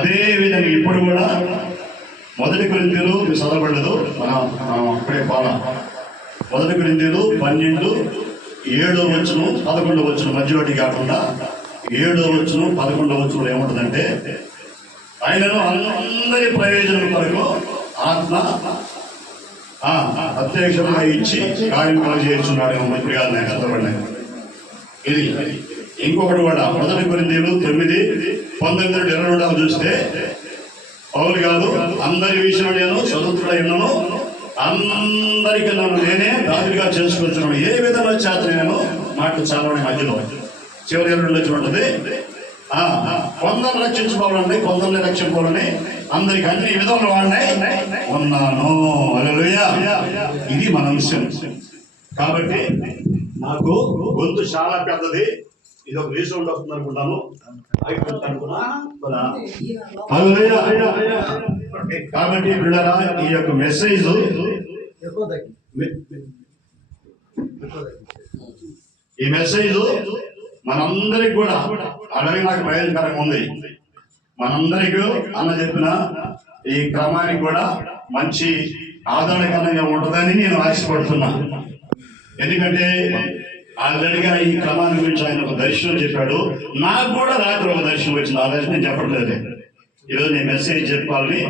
అదే విధంగా ఇప్పుడు కూడా మొదటి కొరింథీయులు చదవబడలేదు, మనం అక్కడే పోలా. మొదటి కొరింథీయులు 12:7 11 మధ్యలోటి కాకుండా 7 11 ఏముంటుందంటే, ఆయనను అందరి ప్రయోజనం కొరకు ఆత్మ ప్రత్యక్షంగా ఇచ్చి కార్యం చేస్తున్నాడు. ఇప్పుడు కాదు నేను చదవబడినాయి. ఇది ఇంకొకటి కూడా మొదటి కొరింథీయులు 9:19-22 చూస్తే, పౌలు కాదు, అందరి విషయంలో నేను స్వతంత్రుడైనాను, అందరికీ నన్ను నేనే దారిగా చేసుకుంటున్నాను, ఏ విధంగా చేత నేను మాటలు చదవడం మధ్యలో చివరి 2 ఉంటుంది. కొందరు రక్షించుకోవాలండి, కొందరిని రక్షించుకోవాలని అందరికి అన్ని విధాలు వాడినాయి ఉన్నాను. హల్లెలూయా. ఇది మన అంశం. కాబట్టి నాకు గొంతు చాలా పెద్దది, ఇది ఒక రీసౌండ్ వస్తుంది అనుకుంటాను. కాబట్టి పిల్లరా, ఈ యొక్క మెసేజ్ మనందరికి కూడా అడవి నాకు భయంకరంగా ఉంది. మనందరికీ అన్న చెప్పిన ఈ క్రమానికి కూడా మంచి ఆదరణకరంగా ఉంటుందని నేను ఆశపడుతున్నా. ఎందుకంటే ఆల్రెడీగా ఈ క్రమాన్ని గురించి ఆయన ఒక దర్శనం చెప్పాడు. నాకు కూడా రాత్రి ఒక దర్శనం వచ్చింది. ఆ దర్శనం నేను చెప్పట్లేదు. ఈరోజు నేను మెసేజ్ చెప్పాలని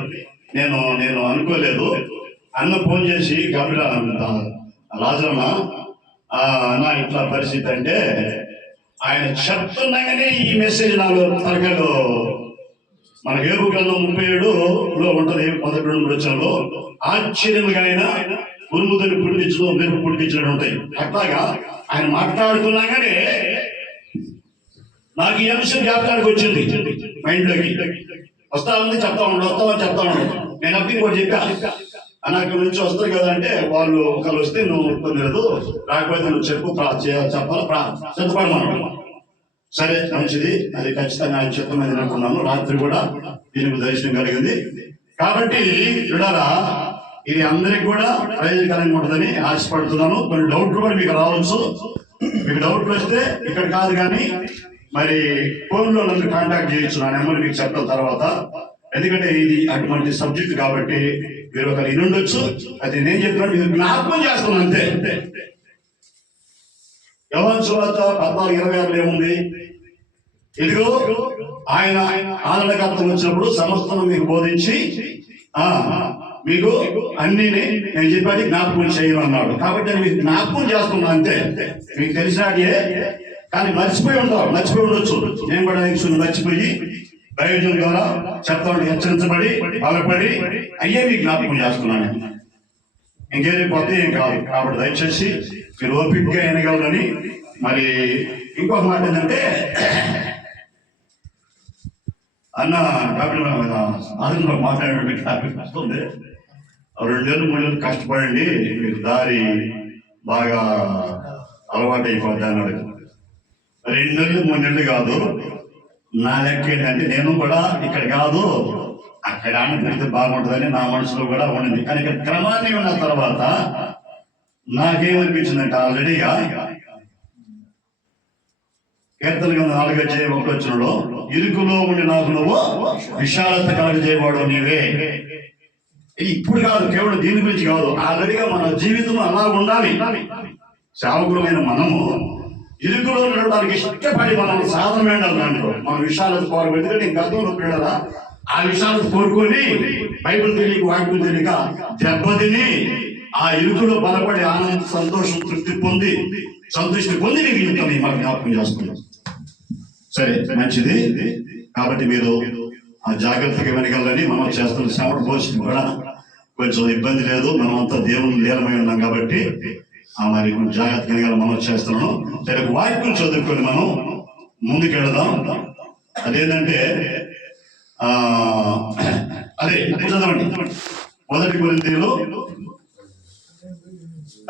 నేను అనుకోలేదు. అన్న ఫోన్ చేసి గబిలా రాజరమ్మ అన్న ఇట్లా పరిస్థితి అంటే, ఆయన చెప్తున్నాగానే ఈ మెసేజ్ నాలో తరగలో మన యోబు గ్రంథం 37లో ఉంటుంది. 1-2 ఆశ్చర్యంగా ఆయన ఉరుముదని పుట్టించడం, మెరుపు పుట్టించడం ఉంటాయి. అట్లాగా ఆయన మాట్లాడుతున్నాగానే నాకు ఈ అంశం జ్ఞాపకానికి వచ్చింది. మైండ్లోకి వస్తా ఉంది, చెప్తా ఉండు. నేను అప్పుడు కూడా చెప్పా, నాకు నుంచి వస్తారు కదా అంటే, వాళ్ళు ఒకళ్ళు వస్తే నువ్వు లేదు, రాకపోతే నువ్వు చెప్పాలి, సిద్ధపడమన్నాడు. సరే మంచిది, అది ఖచ్చితంగా ఆయన చిత్తమైంది అనుకున్నాను. రాత్రి కూడా దీనికి దర్శనం కలిగింది. కాబట్టి చూడారా, ఇది అందరికి కూడా ప్రయోజనకరంగా ఉంటుందని ఆశపడుతున్నాను. కొన్ని డౌట్లు కూడా మీకు రావచ్చు. మీకు డౌట్లు వస్తే ఇక్కడ కాదు కానీ మరి ఫోన్లో నన్ను కాంటాక్ట్ చేయొచ్చు. నా నెంబర్ మీకు చెప్తాను తర్వాత. ఎందుకంటే ఇది అటువంటి సబ్జెక్ట్ కాబట్టి మీరు ఒకరు ఇనుండొచ్చు. అది నేను చెప్పినట్టు మీరు జ్ఞాపకం చేస్తున్నాను అంతే. యోహాను సువార్త 14:26 ఏముంది? ఇదిగో ఆయన ఆదరణకర్త వచ్చినప్పుడు సమస్తం మీకు బోధించి మీకు అన్ని నేను చెప్పాడు జ్ఞాపకం చేయమన్నాడు. కాబట్టి నేను మీకు జ్ఞాపకం చేస్తున్నా అంతే. మీకు తెలిసినాడే కానీ మర్చిపోయి ఉండొచ్చు. నేను కూడా మర్చిపోయి ప్రయోజనం ద్వారా చెప్తాను, హెచ్చరించబడి బలపడి అయ్యే మీకు జ్ఞాపకం చేస్తున్నాను. ఇంకేది కొత్త ఏం కాదు. కాబట్టి దయచేసి మీరు ఓపికగా వినగలరని. మరి ఇంకొక మాట ఏంటంటే, అన్న డాక్టర్ అదనంలో మాట్లాడే టాపిక్ వస్తుంది. 2-3 నెలలు కష్టపడండి, మీకు దారి బాగా అలవాటు అయిపోద్ది అన్నాడు. 2 నెలలు 3 నెలలు కాదు. నా లెక్క ఏంటంటే, నేను కూడా ఇక్కడ కాదు అక్కడ ఆనందిస్తే బాగుంటుందని నా మనసులో కూడా ఉండింది. కానీ ఇక్కడ క్రమాన్ని ఉన్న తర్వాత నాకేమనిపించిందంటే, ఆల్రెడీగా కీర్తన 4:1 ఇరుకులో ఉండి నాకు నువ్వు విశాలత కలగజేయవాడు నీవే. ఇది ఇప్పుడు కాదు, కేవలం దీని గురించి కాదు, ఆల్రెడీగా మన జీవితం అలా ఉండాలి. సేవకులమైన మనము ఇరుకులో ఉండడానికి ఇష్టపడి మనం సాధన వేడాలి. దాంట్లో మన విశాలత కోరు. ఎందుకంటే నేను గతంలో పిల్లలా ఆ విశాలత కోరుకొని బైబిల్ తెలియక వాక్యం తెలియక దెబ్బతిని ఆ ఇరుకులో బలపడి ఆనంద సంతోషం తృప్తి పొంది సంతృష్టి పొంది నీకు ఇంత మనం జ్ఞాపకం చేస్తున్నాం. సరే మంచిది. కాబట్టి మీరు ఆ జాగ్రత్తగా వెనకాలని మనం చేస్తున్న శ్రమ పోషణ కూడా కొంచెం ఇబ్బంది లేదు. మనం అంతా దేవుని లీలమై ఉన్నాం కాబట్టి మరి కొంచెం జాగ్రత్తగా వెనకాల మనం చేస్తున్నాం. సరే, వాక్యం చదువుకొని మనం ముందుకు వెళదాం. అదేంటంటే అదే చదవండి. 1 కొరింథీయులు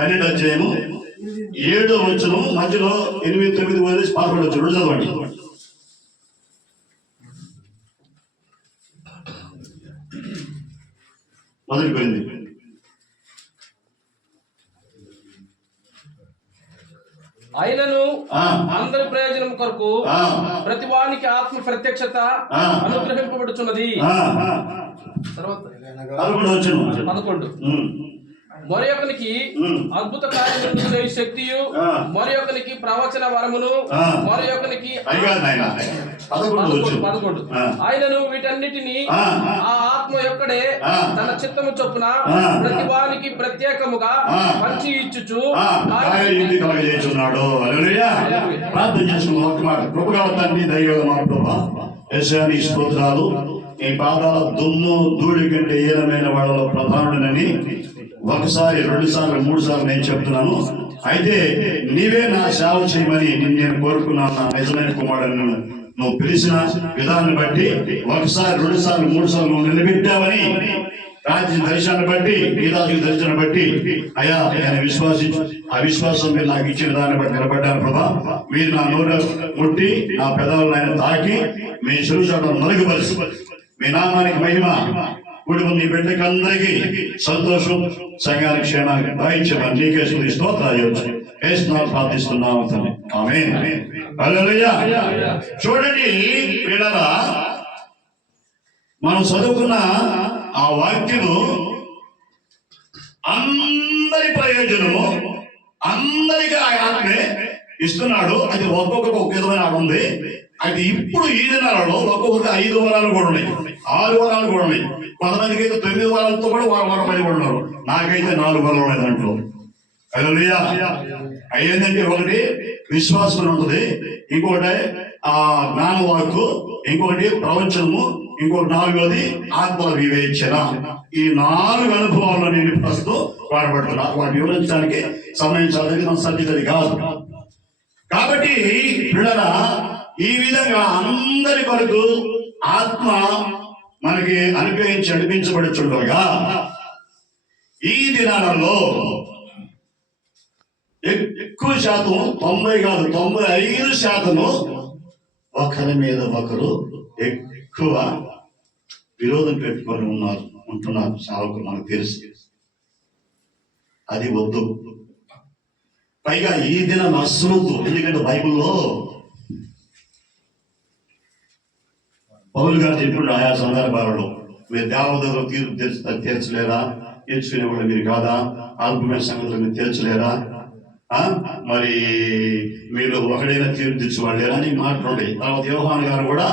12:7 మధ్యలో 8, 9 వదిలేసి 11 చదవండి. 1 కొరింథీయులు అయినను ఆ. అందరి ప్రయోజనం కొరకు ఆ. ప్రతి వానికి ఆత్మ ప్రత్యక్షత ఆ. అనుగ్రహింపబడుచున్నది. ఆ. తర్వాత 11 వచ్చును. 11 ఉమ్. మరి ఒకనికి ఉమ్. అద్భుత కార్యములను చేయ శక్తియు, ఆ. మరి ఒకనికి ప్రవచన వరమును, ఆ. మరి ఒకనికి అది కాదు నాయన, 11 వచ్చును. 11 ఆ. ఆయనను వీటన్నిటిని ఆ. ఆ ఆత్మ యొక్కడే ఆ. తన చిత్తము చొప్పున ఆ. ప్రతి వానికి ప్రత్యేకముగా ఆ. పంచి ఇచ్చుచు ఇంటి కలగజేస్తున్నాడు. హల్లెలూయా. ప్రార్థన చేసుకున్నాం. ఒక మాట. కృపగల తండ్రి, దయగల మా ప్రభువా, యేసయ్యా నీ స్తోత్రాలు. నీ పాదాల దుమ్ము ధూళి కంటే ఏలమైన వాళ్ళలో ప్రధానుడనని ఒకసారి, 2 సార్లు, 3 సార్లు నేను చెప్తున్నాను. అయితే నీవే నా సేవ చేయమని నేను కోరుకున్నాను. నా నిజమైన కుమారుడు నువ్వు పిలిచిన విధానాన్ని బట్టి 1 సారి, 2 సార్లు, 3 సార్లు నువ్వు నిలబెట్టావని, రాత్రి దర్శనాన్ని బట్టి, గీతాజీ దర్శనాన్ని బట్టి అయ్యా నేను విశ్వాసించు, ఆ విశ్వాసం మీరు నాకు ఇచ్చిన దాన్ని బట్టి నిలబడ్డాను ప్రభా. మీరు నా నోరు ముట్టి నా పెదవులను ఆయన తాకి మీ శిరుషాలను మరుగుపరిచి మీ నామానికి మహిమ కూడి నీ బిడ్డకి అందరికీ సంతోషం, సంఘానికి క్షేమానికి దయచేయమని నీకే స్తుతి స్తోత్రాలు చేయవచ్చు. యేసునామములో ప్రార్థిస్తున్నాము తండ్రి. ఆమేన్. హల్లెలూయా. చూడండి పిల్లరా, మనం చదువుకున్న ఆ వాక్యము అందరి ప్రయోజనము, అందరికీ ఆ ఆత్మే ఇస్తున్నాడు. అది ఒక్కొక్కరికి ఒక విధమైన ఆడ ఉంది. అది ఇప్పుడు ఈ దినాలలో ఒక్కొక్కరికి 5 వరాలు కూడా ఉన్నాయి, 6 వరాలు కూడా ఉన్నాయి. కొంతమందికి అయితే 9 వరాలతో కూడా వారం పడి ఉన్నారు. నాకైతే 4 వరాలు ఉన్నాయి దాంట్లో. హల్లెలూయా. అయ్యేందంటే ఒకటి విశ్వాసం ఉంటుంది, ఇంకొకటి జ్ఞానవాక్కు, ఇంకొకటి ప్రవచనము, ఇంకొకటి 4వది ఆత్మ వివేచన. ఈ 4 అనుభవాలను నేను ప్రస్తుతం వాడబడుతున్నా. వాటిని వివరించడానికి సమయం చదివి మన సబ్జెక్ట్ కాదు. కాబట్టి పిల్లరా, ఈ విధంగా అందరి కొరకు ఆత్మ మనకి అనుగ్రహించి నడిపించబడుచుండగా ఈ దినాలలో ఎక్కువ శాతం 90 కాదు 95% ఒకరి మీద ఒకరు ఎక్కువ విరోధం పెట్టుకొని ఉంటున్నారు సేవకులు. మనకు తెలుసు. అది వద్దు. పైగా ఈ దినం అస్సలు వద్దు. ఎందుకంటే బైబిల్లో పౌలు గారు చెప్పిన ఆయా సందర్భాలలో మీరు దేవదూతలు తీర్పు తీర్చలేరా, తీర్చుకునేవాళ్ళు మీరు కాదా, అల్పమైన సంగతులు మీరు తీర్చలేరా, మరి మీరు ఒకడైనా తీర్పు తీర్చేవాళ్ళు లేరా అని మాట్లాడే. తర్వాత యోహాను గారు కూడా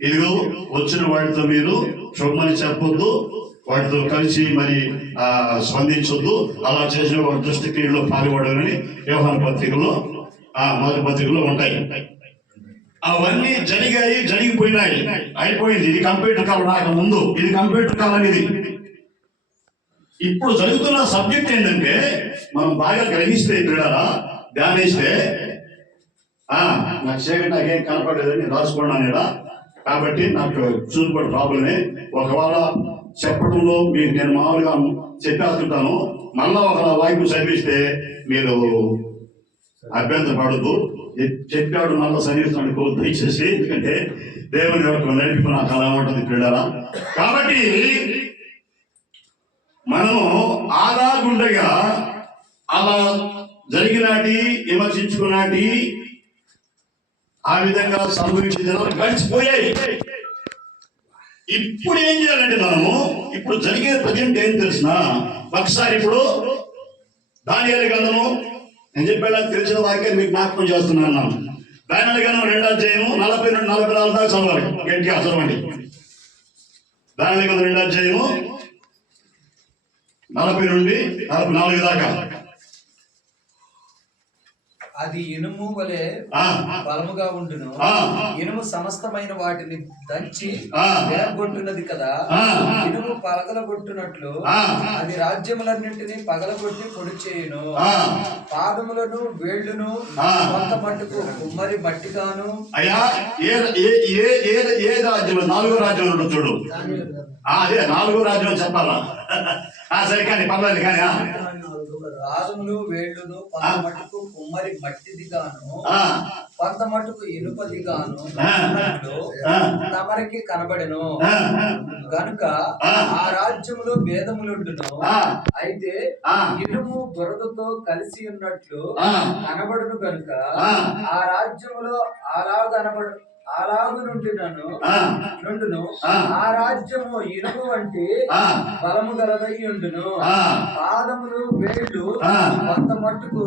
ఇదిగో వచ్చిన వాటితో మీరు శుభమని చెప్పొద్దు, వాటితో కలిసి మరి స్పందించొద్దు, అలా చేసిన వారి దుష్టక్రియలో పాల్గొడని యోహాను పత్రికలో మొదటి పత్రికలో ఉంటాయి. అవన్నీ జరిగిపోయినాయి, అయిపోయింది. ఇది కంప్యూటర్ కాలం రాకముందు, ఇది కంప్యూటర్ కాలం. ఇది ఇప్పుడు జరుగుతున్న సబ్జెక్ట్ ఏంటంటే మనం బాగా గ్రహిస్తే, పిల్లరా ధ్యానిస్తే, నాకు చీకటి నాకేం కనపడలేదని రాసుకున్నాను ఇలా. కాబట్టి నాకు చూసుకోవడం ప్రాబ్లమే. ఒకవేళ చెప్పడంలో మీకు నేను మామూలుగా చెప్పేస్తుంటాను, మళ్ళా ఒక వైపు చదివిస్తే మీరు అభ్యంతర పడద్దు. చెప్పాడు మళ్ళా చదివిస్తాను దయచేసి, ఎందుకంటే దేవుని యొక్క నడిపి నాకు అలా ఉంటుంది పిల్లరా. కాబట్టి మనము ఆదాగుండగా అలా జరిగినాటి విమర్శించుకున్నాటి ఆ విధంగా సంభవించిన గడిచిపోయాయి. ఇప్పుడు ఏం చేయాలంటే మనము ఇప్పుడు జరిగే ప్రజెంట్ ఏం తెలిసిన ఒకసారి ఇప్పుడు దానియేలు గ్రంథము నేను చెప్పేలా తెలిసిన వాక్యాన్ని మీకు జ్ఞాపకం చేస్తున్నాను. దానియేలు గ్రంథం 2వ అధ్యాయము 40 నుండి 44 దాకా చదవాలి. గట్టిగా చదవండి. దానియేలు గ్రంథం 2వ అధ్యాయము 40 నుండి 44 దాకా. అది ఇనుము వలె బలముగా ఉండును. ఇనుము సమస్తమైన వాటిని దంచి విరగొట్టున్నది కదా. ఇనుము పగలగొట్టునట్లు అది రాజ్యములన్నింటినీ పగలగొట్టి పొడి చేయును. పాదములను వేళ్లును కొంత మట్టుకు కుమ్మరి మట్టిగాను. అయ్యా ఏ రాజ్యం? 4వ రాజ్యం ఉంటుంది చూడు. అదే 4వ రాజ్యం చెప్పాలా? సరే కానీ పర్లేదు. కానీ రాజములు వేళ్ళును కొంత మటుకు కుమ్మరి మట్టిది గాను ఆ, కొంత మటుకు ఇనుపది గాను ఆ, ఆ, తమరికి కనబడెను ఆ, గనుక ఆ. ఆ రాజ్యములో భేదములుండును ఆ, అయితే ఆ. ఇనుము బురదతో కలిసి ఉన్నట్లు ఆ. కనబడును గనుక ఆ. ఆ రాజ్యములో అలాగు నుండును ఆ. ఆ రాజ్యము ఇనుము వంటి ఆ. బలము గలదై ఉండును ఆ. పాదములు వేళ్ళు ఆ. కొంత మట్టుకు